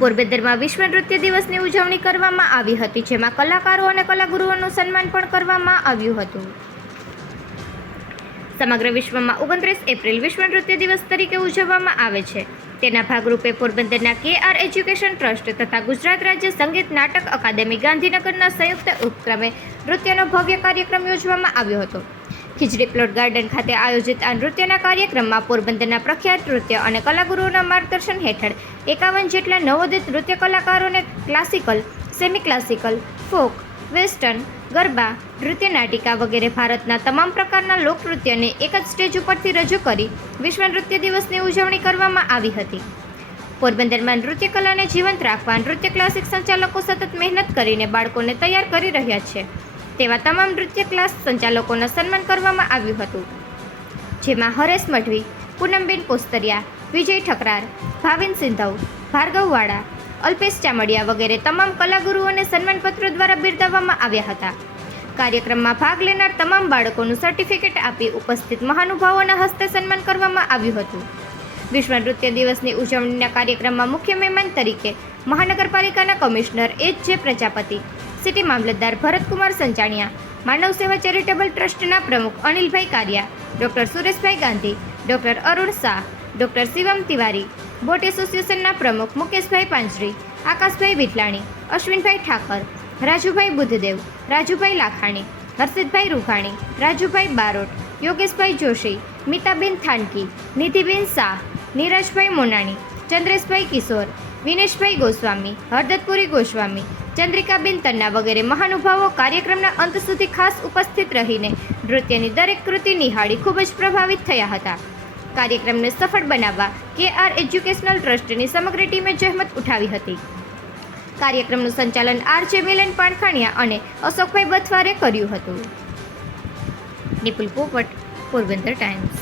પોરબંદરમાં વિશ્વ નૃત્ય દિવસની ઉજવણી કરવામાં આવી હતી, જેમાં કલાકારો અને કલાગુરુઓનું સન્માન પણ કરવામાં આવ્યું હતું. સમગ્ર વિશ્વમાં ઓગણત્રીસ એપ્રિલ વિશ્વ નૃત્ય દિવસ તરીકે ઉજવવામાં આવે છે. તેના ભાગરૂપે પોરબંદરના કે આર એજ્યુકેશન ટ્રસ્ટ તથા ગુજરાત રાજ્ય સંગીત નાટક અકાદમી ગાંધીનગરના સંયુક્ત ઉપક્રમે નૃત્યનો ભવ્ય કાર્યક્રમ યોજવામાં આવ્યો હતો. ખીજડી પ્લોટ ગાર્ડન ખાતે આયોજિત આ નૃત્યના કાર્યક્રમમાં પોરબંદરના પ્રખ્યાત નૃત્ય અને કલાગુરુઓના માર્ગદર્શન હેઠળ એકાવન જેટલા નવોદિત નૃત્ય કલાકારોને classical semi classical folk western garba નૃત્ય નાટિકા વગેરે ભારતના તમામ પ્રકારના લોકનૃત્યને એક જ સ્ટેજ ઉપરથી રજૂ કરી વિશ્વ નૃત્ય દિવસની ઉજવણી કરવામાં આવી હતી. પોરબંદરમાં નૃત્ય કલાને જીવંત રાખવા નૃત્ય ક્લાસિક સંચાલકો સતત મહેનત કરીને બાળકોને તૈયાર કરી રહ્યા છે. તેવા તમામ નૃત્ય ક્લાસ સંચાલકોનું સન્માન કરવામાં આવ્યું હતું. જેમાં હરેશ મઢવી, પૂનમબેન પોસ્તરિયા, વિજય ઠકરાર, ભાવિન સિંધવ ભાર્ગવવાળા અલ્પેશ ચામડિયા વગેરે તમામ કલાગુરુઓને સન્માનપત્રો દ્વારા બિરદાવવામાં આવ્યા હતા. કાર્યક્રમમાં ભાગ લેનાર તમામ બાળકોનું સર્ટિફિકેટ આપી ઉપસ્થિત મહાનુભાવોના હસ્તે સન્માન કરવામાં આવ્યું હતું. વિશ્વ નૃત્ય દિવસની ઉજવણીના કાર્યક્રમમાં મુખ્ય મહેમાન તરીકે મહાનગરપાલિકાના commissioner H J Prajapati city મામલતદાર ભરતકુમાર સંચાણિયા, માનવ સેવા ચેરિટેબલ ટ્રસ્ટના પ્રમુખ Anilbhai Kariya, doctor Sureshbhai Gandhi, doctor Arun Shah, doctor Shivam Tiwari, boat એસોસિએશનના પ્રમુખ મુકેશભાઈ પાંજરી, આકાશભાઈ વિટલાણી અશ્વિનભાઈ ઠાકર, રાજુભાઈ બુદ્ધદેવ, રાજુભાઈ લાખાણી, હર્ષિતભાઈ રૂખાણી રાજુભાઈ બારોટ, યોગેશભાઈ જોશી, મિતાબેન થાનકી, નિધિબેન શાહ, નીરજભાઈ મોનાણી, ચંદ્રેશભાઈ કિશોર, વિનેશભાઈ ગોસ્વામી, હરદતપુરી ગોસ્વામી ચંદ્રિકાબેન તન્ના વગેરે મહાનુભાવો કાર્યક્રમના અંત સુધી ખાસ ઉપસ્થિત રહીને નૃત્યની દરેક કૃતિ નિહાળી ખૂબ જ પ્રભાવિત થયા હતા. કાર્યક્રમને સફળ બનાવવા કે આર એજ્યુકેશનલ ટ્રસ્ટની સમગ્ર ટીમે જહેમત ઉઠાવી હતી. કાર્યક્રમનું સંચાલન આર જે મિલન પાણખાણિયા અને અશોકભાઈ બથવારે કર્યું હતું. નિપુલ પોપટ, પોરબંદર ટાઈમ્સ.